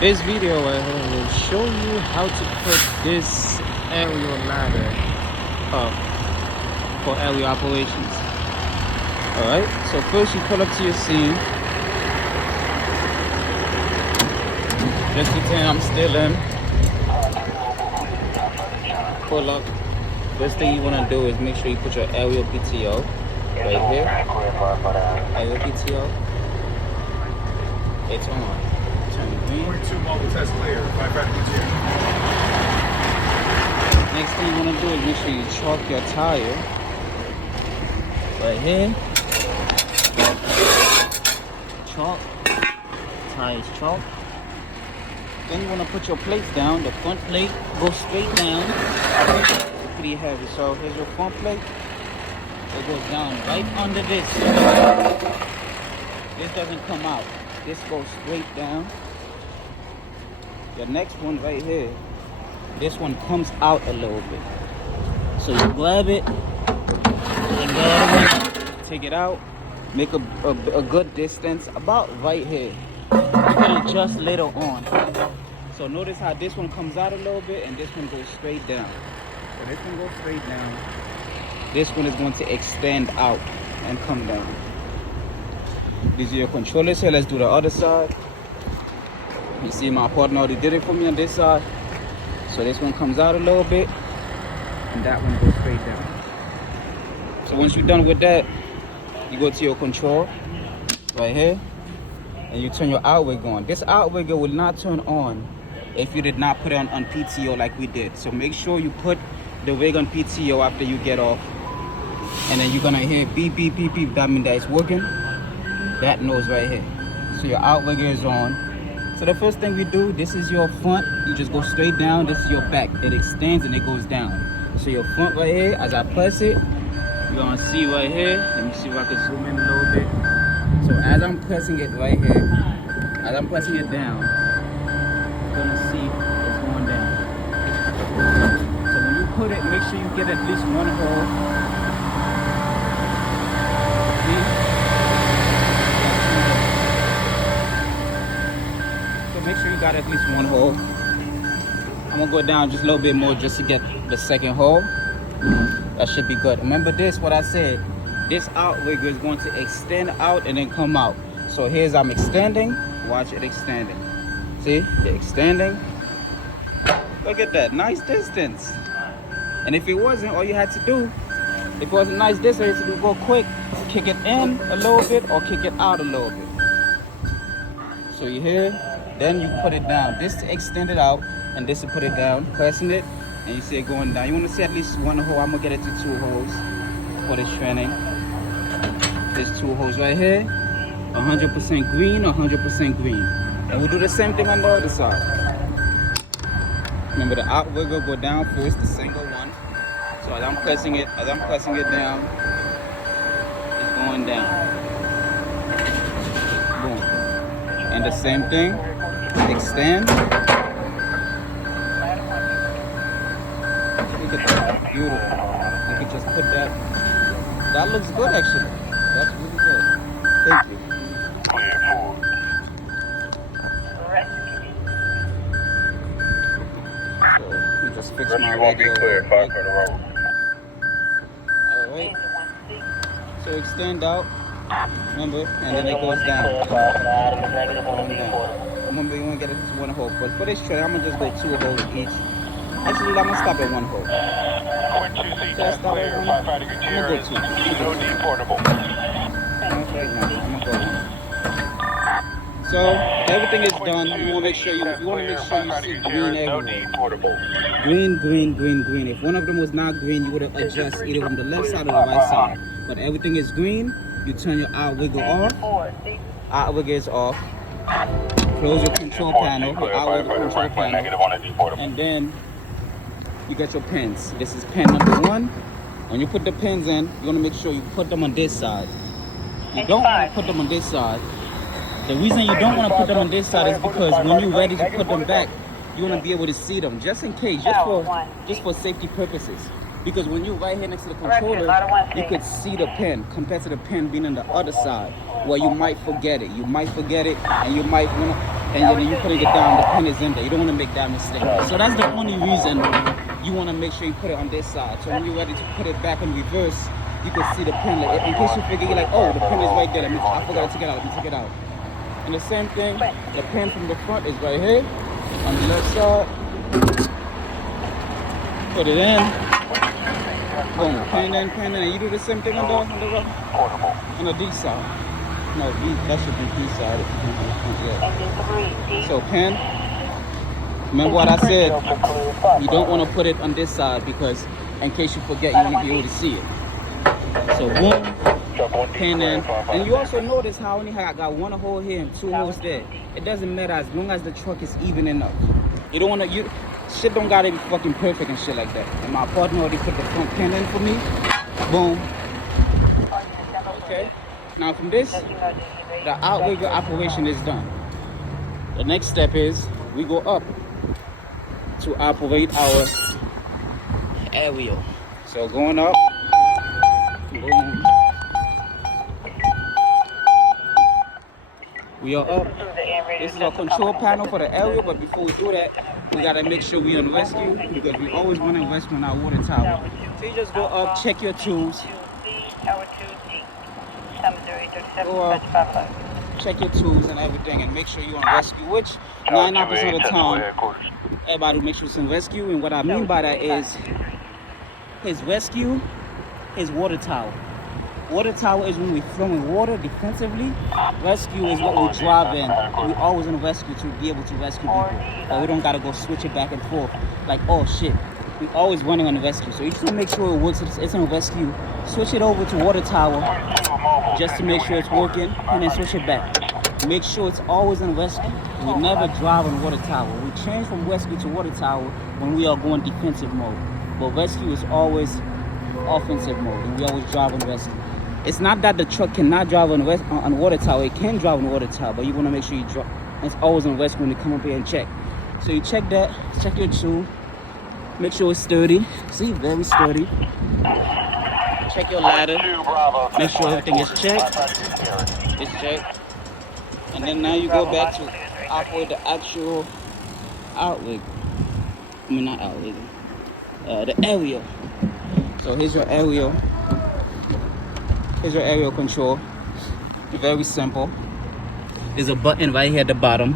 This video right here will show you how to put this aerial ladder up for aerial operations. Alright, so first you pull up to your scene. Just pretend I'm still in. Pull up. First thing you want to do is make sure you put your aerial PTO right here. Aerial PTO. It's on. Turn green. 42 mobile test clear. Next thing you want to do is make sure you chalk your tire right here. Chalk. Tire is chalk. Then you want to put your plates down. The front plate goes straight down. It's pretty heavy. So here's your front plate. It goes down right under this. This doesn't come out. This goes straight down. The next one right here, this one comes out a little bit. So you grab it, take it out, make a good distance, about right here. You can adjust later on. So notice how this one comes out a little bit and this one goes straight down. So this one goes straight down. This one is going to extend out and come down. These are your controllers here. Let's do the other side. You see my partner already did it for me on this side. So this one comes out a little bit and that one goes straight down. So once you're done with that, you go to your control right here and you turn your outrigger on. This outrigger will not turn on if you did not put it on PTO like we did. So make sure you put the rig on PTO after you get off, and then you're gonna hear beep beep beep beep. That means that it's working. That nose right here. So your outrigger is on. So the first thing we do, this is your front. You just go straight down. This is your back. It extends and it goes down. So your front right here, as I press it, you're gonna see right here. Let me see if I can zoom in a little bit. So as I'm pressing it right here, as I'm pressing it down, you're gonna see it's going down. So when you put it, make sure you get at least one hole. See? Make sure you got at least one hole. I'm gonna go down just a little bit more just to get the second hole. That should be good. Remember this, what I said, this outrigger is going to extend out and then come out. So here's I'm extending, watch it extending. See, it's extending. Look at that, nice distance. And if it wasn't, all you had to do, if it was a nice distance, you had to go quick, kick it in a little bit or kick it out a little bit. So you hear? Then you put it down. This to extend it out, and this to put it down, pressing it, and you see it going down. You want to see at least one hole. I'm gonna get it to 2 holes for this training. There's 2 holes right here, 100% green, 100% green. And we'll do the same thing on the other side. Remember the outrigger go down first, the single one. So as I'm pressing it down, it's going down. Boom. And the same thing. Extend. Look at that. Beautiful. You can just put that. That looks good actually. That's really good. Thank you. So let me just fix my radio. Alright. So extend out. Remember, and then it goes down. Remember, you want to get it to 1 hole. But for this training, I'm going to just go 2 holes each. Actually, I'm going to stop at 1 hole. Quint 2C, that's clear. Firefighter Gutierrez, EOD portable. So everything is done. You want to make sure you see green everywhere. Green, green, green, green. If one of them was not green, you would have adjusted either from the left side or the right side. But everything is green. You turn your outrigger off. Outrigger is off. Close your control panel, your outrigger control panel, and then you get your pins. This is pin number 1. When you put the pins in, you want to make sure you put them on this side. You don't want to put them on this side. The reason you don't want to put them on this side is because when you're ready to put them back, you want to be able to see them, just in case, just for safety purposes. Because when you're right here next to the controller, you could see the pin compared to the pin being on the other side, where you might forget it. You might forget it, and you might wanna, and then you putting it down, the pin is in there. You don't want to make that mistake. So that's the only reason you want to make sure you put it on this side. So when you're ready to put it back in reverse, you can see the pin. Like, in case you forget, you're like, oh, the pin is right there. I forgot to take it out. Let me take it out. And the same thing, the pin from the front is right here on the left side. Put it in. Boom, pin in, and you do the same thing on the D side. No, that should be D side. Yeah. So pin. Remember what I said? You don't want to put it on this side because in case you forget, you won't be able to see it. So boom, pin in. And you also notice how only I got one hole here and two holes there. It doesn't matter as long as the truck is even enough. You don't want to, shit don't gotta be fucking perfect and shit like that. And my partner already put the front pin in for me. Boom. Okay. Now from this, the outrigger operation is done. The next step is we go up to operate our air wheel. So going up. Boom. We are up. This is our control panel for the aerial, but before we do that, we gotta make sure we on rescue because we always want to rescue on our water tower. So you just go up, check your tools. Go up, check your tools and everything, and make sure you're on rescue. Which 99% of the time, everybody makes sure it's on rescue. And what I mean by that is his rescue, his water tower. Water tower is when we're flowing water defensively. Rescue is what we drive in. We always in rescue to be able to rescue people. But we don't gotta go switch it back and forth. Like, oh shit. We always running on the rescue. So you just make sure it works. It's on rescue. Switch it over to water tower just to make sure it's working, and then switch it back. Make sure it's always in rescue. We never drive on water tower. We change from rescue to water tower when we are going defensive mode. But rescue is always offensive mode, and we always drive on rescue. It's not that the truck cannot drive on water tower. It can drive on water tower, but you want to make sure you drive. It's always on rescue when you come up here and check. So you check that, check your tool, make sure it's sturdy. See, very sturdy. Check your ladder, make sure everything is checked. It's checked. And then now you go back to operate the actual outrigger. I mean, not outrigger. The aerial. So here's your aerial. Here's your aerial control. Very simple. There's a button right here at the bottom.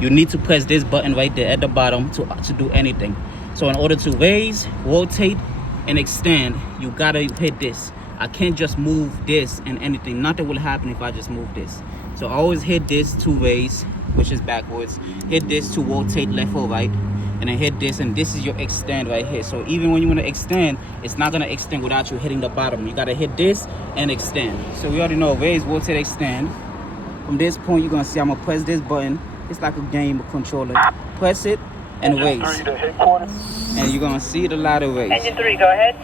You need to press this button right there at the bottom to do anything. So in order to raise, rotate, and extend, you gotta hit this. I can't just move this and anything. Nothing will happen if I just move this. So I always hit this to raise, which is backwards. Hit this to rotate left or right. And then hit this, and this is your extend right here. So even when you want to extend, it's not going to extend without you hitting the bottom. You got to hit this and extend. So we already know raise, rotate, extend. From this point, you're going to see I'm going to press this button. It's like a game controller. Press it and raise. And you're going to see the ladder raise. Engine 3, go ahead.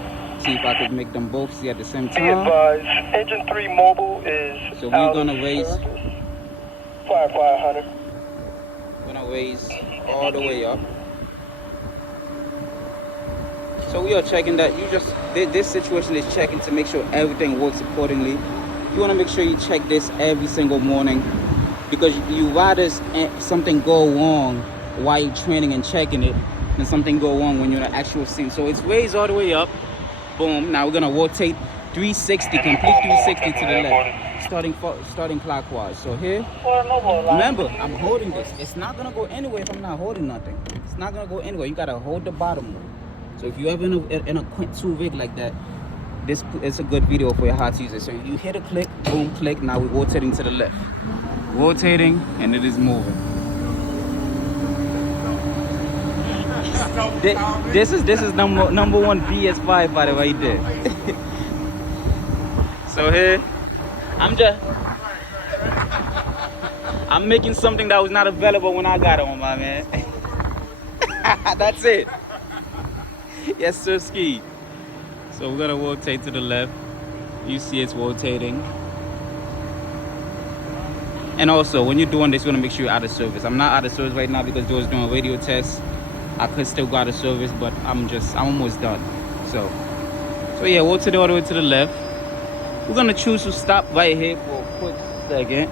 See if I could make them both see at the same Be time. advised, engine 3 mobile is So we're going to raise. Fire 500. We're going to raise all the way up. So we are checking that this situation is checking to make sure everything works accordingly. You want to make sure you check this every single morning because you rather something go wrong while you're training and checking it than something go wrong when you're in the actual scene. So it's raised all the way up. Boom. Now we're going to rotate 360, complete 360 to the left, starting clockwise. So here, remember, I'm holding this. It's not going to go anywhere if I'm not holding nothing. It's not going to go anywhere. You got to hold the bottom. So if you're ever in a Quint 2 rig like that, this is a good video for you how to use it. So you hit a click, boom, click. Now we're rotating to the left. Rotating, and it is moving. This is number one BS firefighter right there. So here, I'm making something that was not available when I got on, my man. That's it. Yes, sir, ski. So we're gonna rotate to the left. You see it's rotating. And also, when you're doing this, you wanna make sure you're out of service. I'm not out of service right now because Joe's doing a radio test. I could still go out of service, but I'm almost done. So So yeah, rotate it all the way to the left. We're gonna choose to stop right here for a quick second,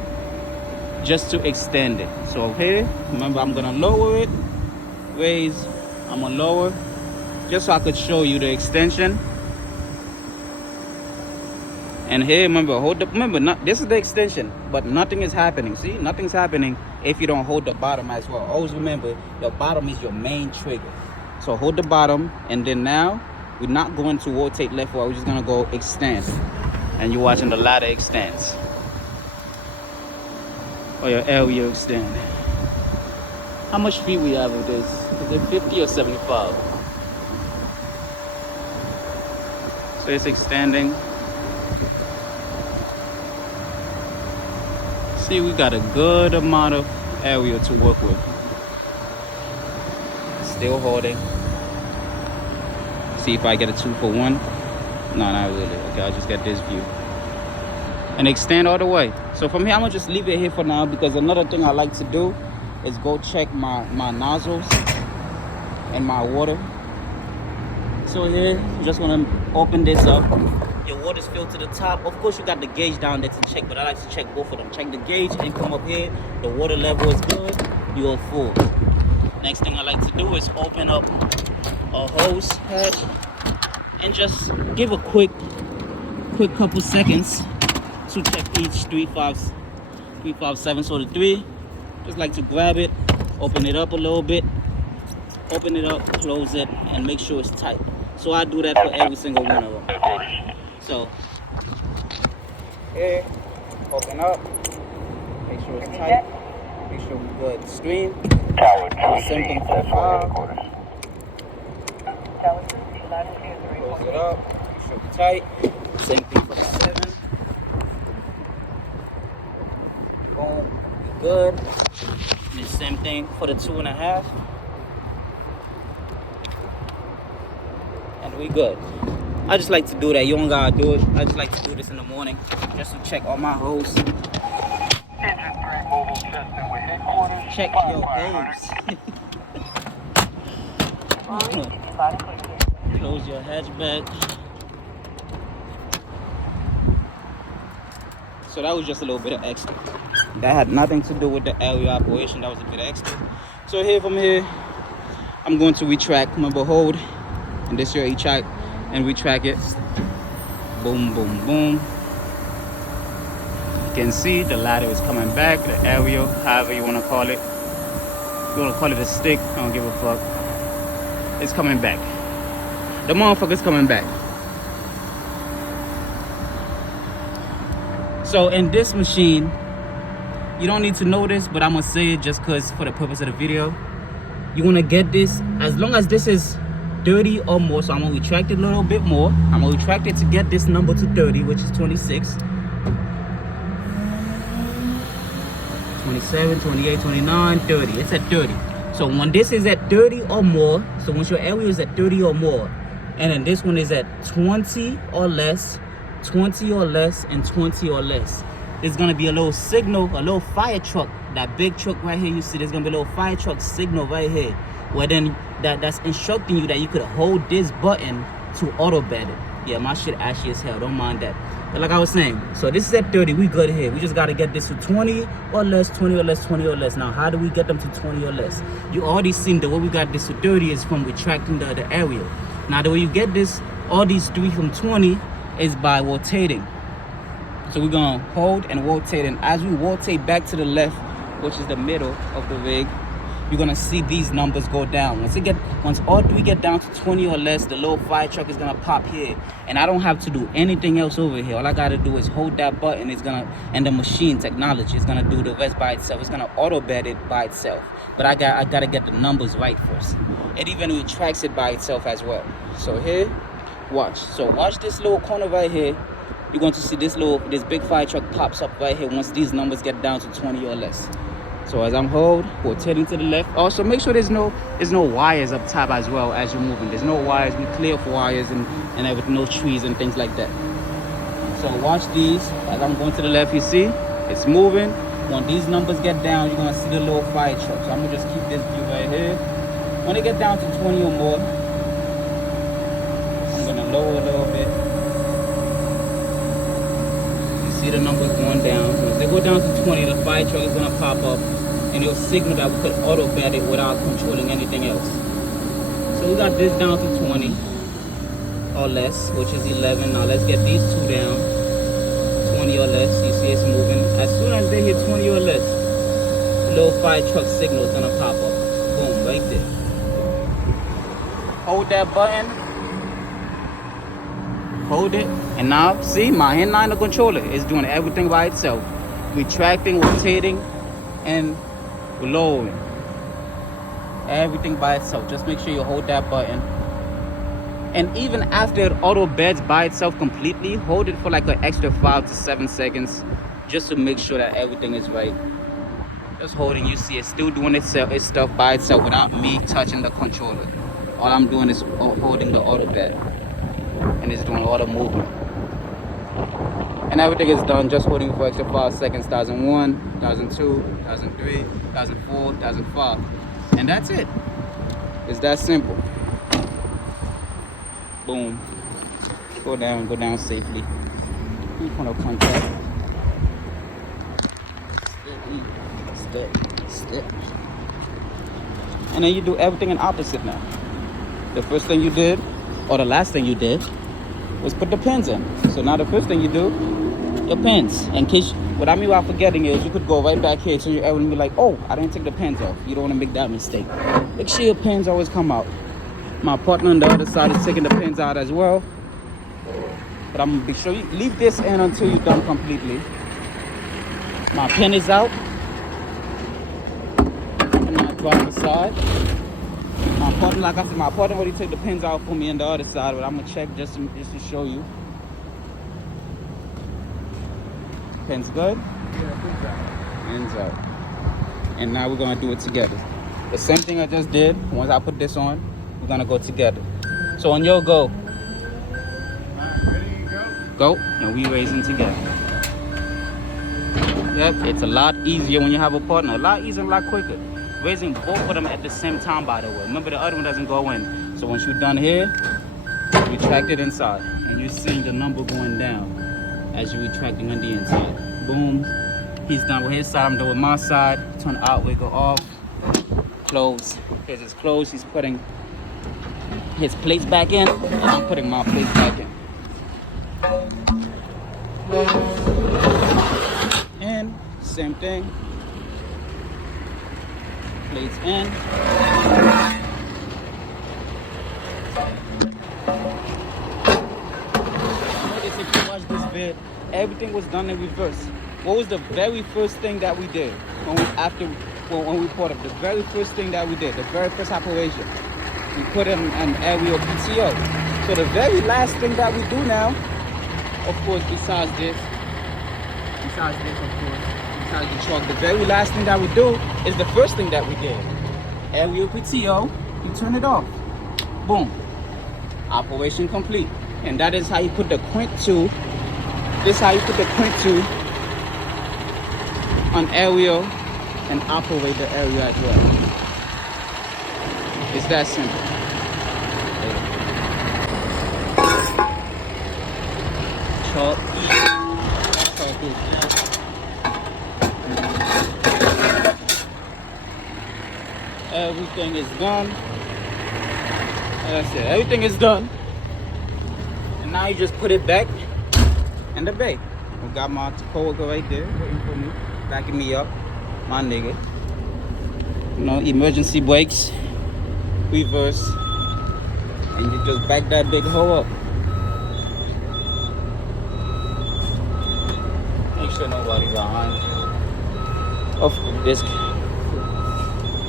just to extend it. So here, remember I'm gonna lower it, raise, I'm gonna lower, just so I could show you the extension. And here, remember, this is the extension, but nothing is happening. See, nothing's happening if you don't hold the bottom as well. Always remember, the bottom is your main trigger. So hold the bottom, and then now, we're not going to rotate left or right, we're just gonna go extend. And you're watching the ladder extends. Or your area extend. How much feet we have with this? Is it 50 or 75? So it's extending. See, we got a good amount of area to work with. Still holding. See if I get a 2 for 1. No, not really. Okay, I'll just get this view. And extend all the way. So from here, I'm gonna just leave it here for now, because another thing I like to do is go check my nozzles and my water. So here, you just wanna open this up. Your water's filled to the top. Of course, you got the gauge down there to check, but I like to check both of them. Check the gauge and come up here. The water level is good. You're full. Next thing I like to do is open up a hose hatch and just give a quick couple seconds to check each 357. So the 3, just like to grab it, open it up a little bit, open it up, close it, and make sure it's tight. So I do that for every single one of them. So here, open up, make sure it's tight, make sure we're good. Stream, same thing for the 5. Close it up, make sure it's tight, same thing for the 7. Boom, good. And the same thing for the 2.5. And we good. I just like to do that. You don't gotta do it. I just like to do this in the morning, just to check all my holes. Check your holes. Close your hatchback. So that was just a little bit of extra. That had nothing to do with the area operation. That was a bit extra. So here, from here, I'm going to retract. Remember, hold, and this your retract, and retract it. Boom, boom, boom. You can see the ladder is coming back. The area, however you want to call it. If you want to call it a stick, I don't give a fuck. It's coming back. The motherfucker's coming back. So in this machine, you don't need to know this, but I'm gonna say it just because for the purpose of the video. You wanna get this, as long as this is 30 or more, so I'm gonna retract it a little bit more. I'm gonna retract it to get this number to 30, which is 26. 27, 28, 29, 30. It's at 30. So when this is at 30 or more, so once your area is at 30 or more, and then this one is at 20 or less, 20 or less, and 20 or less, there's gonna be a little signal, a little fire truck. That big truck right here, you see, there's gonna be a little fire truck signal right here, where then that's instructing you that you could hold this button to auto bed it. Yeah, my shit ashy as hell, don't mind that. But like I was saying, so this is at 30, we good here. We just gotta get this to 20 or less, 20 or less, 20 or less. Now, how do we get them to 20 or less? You already seen the way we got this to 30 is from retracting the area. Now, the way you get this, all these 3 from 20 is by rotating. So we're gonna hold and rotate, and as we rotate back to the left, which is the middle of the rig, you're gonna see these numbers go down. Once all 3 get down to 20 or less, the little fire truck is gonna pop here, and I don't have to do anything else over here. All I gotta do is hold that button. And the machine technology is gonna do the rest by itself. It's gonna auto bed it by itself. But I gotta get the numbers right first. It even retracts it by itself as well. So here, watch. So watch this little corner right here. You're going to see this big fire truck pops up right here once these numbers get down to 20 or less. So as I'm rotating to the left. Also, make sure there's no wires up top as well as you're moving. There's no wires. We clear for wires and everything, no trees and things like that. So watch these. As I'm going to the left, you see it's moving. When these numbers get down, you're gonna see the little fire truck. So I'm gonna just keep this view right here. When they get down to 20 or more, I'm gonna lower a little bit. You see the numbers going down. Once they go down to 20, the fire truck is gonna pop up and it'll signal that we could auto bed it without controlling anything else. So we got this down to 20 or less, which is 11. Now let's get these two down, 20 or less. You see it's moving. As soon as they hit 20 or less, the little fire truck signal is gonna pop up. Boom, right there. Hold that button. Hold it. And now, see, my hand on the controller is doing everything by itself. Retracting, rotating, and lowering. Everything by itself. Just make sure you hold that button. And even after it auto beds by itself completely, hold it for like an extra 5 to 7 seconds just to make sure that everything is right. Just holding, you see it's still doing its stuff by itself without me touching the controller. All I'm doing is holding the auto bed and it's doing all the movement. And everything is done just holding for extra 5 seconds. 1001, 1002, 1003, 1004, 1005. And that's it. It's that simple. Boom. Go down safely. Keep on the contact. Step. And then you do everything in opposite now. The first thing you did, or the last thing you did, was put the pins in. So now the first thing you do, your pins. In case, what I mean by forgetting is, you could go right back here so you're able to be like, oh, I didn't take the pins off. You don't want to make that mistake. Make sure your pins always come out. My partner on the other side is taking the pins out as well. But I'm gonna be sure you leave this in until you're done completely. My pin is out. On my driver's side. My partner, like I said, my partner already took the pins out for me on the other side, but I'm gonna check just to show you. Pins good? Yeah, pins out. And now we're gonna do it together. The same thing I just did. Once I put this on, we're gonna go together. So on your go. Ready, Go, and we raising together. Yep, it's a lot easier when you have a partner. A lot easier, a lot quicker. Raising both of them at the same time, by the way. Remember, the other one doesn't go in. So once you're done here, retract it inside. And you're seeing the number going down as you're retracting on the inside. Boom. He's done with his side, I'm done with my side. Turn out, wiggle off. Close. Here's his close. He's putting his plates back in, and I'm putting my plates back in. And same thing. Plates in. Notice if you watch this vid, everything was done in reverse. What was the very first thing that we did when we put up? The very first thing that we did, the very first operation, we put in an aerial PTO. So the very last thing that we do now, of course, besides this, of course, besides the truck, the very last thing that we do is the first thing that we did. Aerial PTO, you turn it off. Boom. Operation complete. And that is how you put the Quint 2. This is how you put the Quint 2 on aerial and operate the area as well. It's that simple. Chalk. Everything is done. Like I said, everything is done. And now you just put it back in the bay. We got my coworker right there waiting for me, backing me up. My nigga. You know, emergency brakes, reverse, and you just back that big hole up. Make sure nobody's behind. Of this.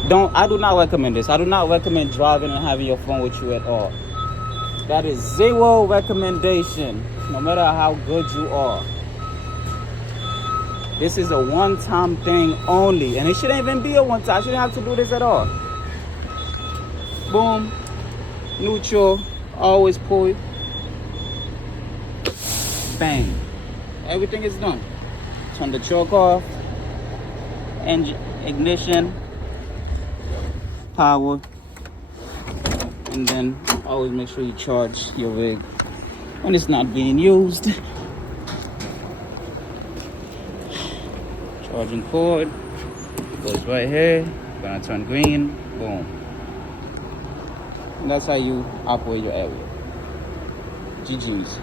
I do not recommend this. I do not recommend driving and having your phone with you at all. That is zero recommendation, no matter how good you are. This is a one-time thing only, and it shouldn't even be a one-time. I shouldn't have to do this at all. Boom, neutral, always pull it. Bang, everything is done. Turn the choke off, engine, ignition, power, and then always make sure you charge your rig when it's not being used. Charging cord goes right here. Gonna turn green. Boom. And that's how you operate your area. GG's.